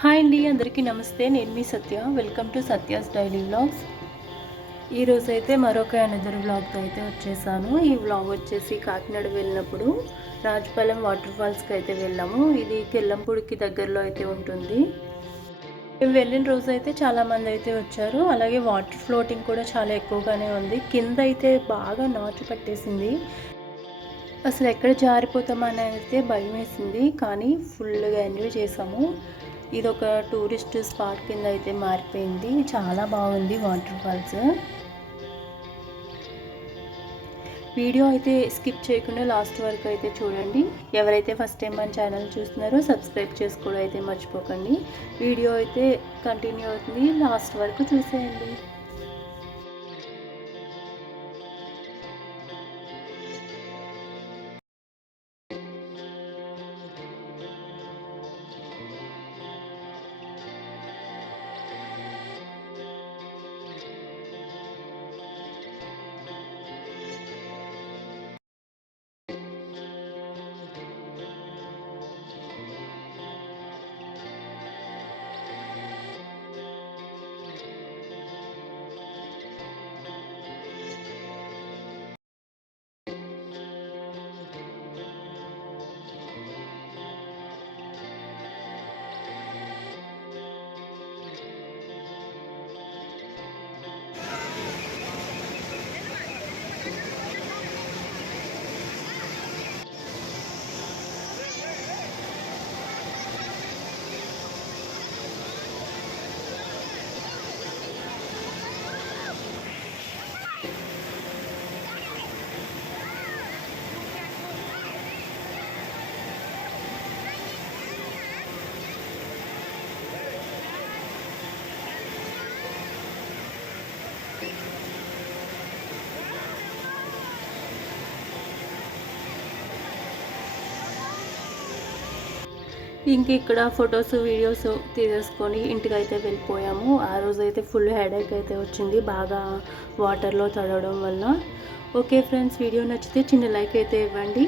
Hi అండి అందరికీ నమస్తే. నేను మీ Satya. Welcome to Satya's daily vlogs ఈరోజు అయితే మరొక అనదర్ వ్లాగ్తో అయితే వచ్చేసాను. ఈ వ్లాగ్ వచ్చేసి కాకినాడ వెళ్ళినప్పుడు రాజపాలెం వాటర్ ఫాల్స్కి అయితే వెళ్ళాము. ఇది కెల్లంపూడికి దగ్గరలో అయితే ఉంటుంది. మేము వెళ్ళిన రోజు అయితే చాలామంది అయితే వచ్చారు. అలాగే వాటర్ ఫ్లోటింగ్ కూడా చాలా ఎక్కువగానే ఉంది. కింద అయితే బాగా నాచు పట్టేసింది. అసలు ఎక్కడ జారిపోతామని అయితే భయం వేసింది కానీ ఫుల్గా ఎంజాయ్ చేసాము. ఇది ఒక టూరిస్ట్ స్పాట్ కింద అయితే మారిపోయింది. చాలా బాగుంది వాటర్ ఫాల్స్. వీడియో అయితే స్కిప్ చేయకుండా లాస్ట్ వరకు అయితే చూడండి. ఎవరైతే ఫస్ట్ టైం మన ఛానల్ చూస్తున్నారో సబ్స్క్రైబ్ చేసుకోవడం అయితే మర్చిపోకండి. వీడియో అయితే కంటిన్యూ అవుతుంది. లాస్ట్ వరకు చూసేయండి. ఇంక ఇక్కడ ఫొటోస్ వీడియోస్ తీసేసుకొని ఇంటికి అయితే వెళ్ళిపోయాము. ఆ రోజు అయితే ఫుల్ హెడేక్ అయితే వచ్చింది. బాగా వాటర్లో తడవడం వల్ల. ఓకే ఫ్రెండ్స్ వీడియో నచ్చితే చిన్న లైక్ అయితే ఇవ్వండి.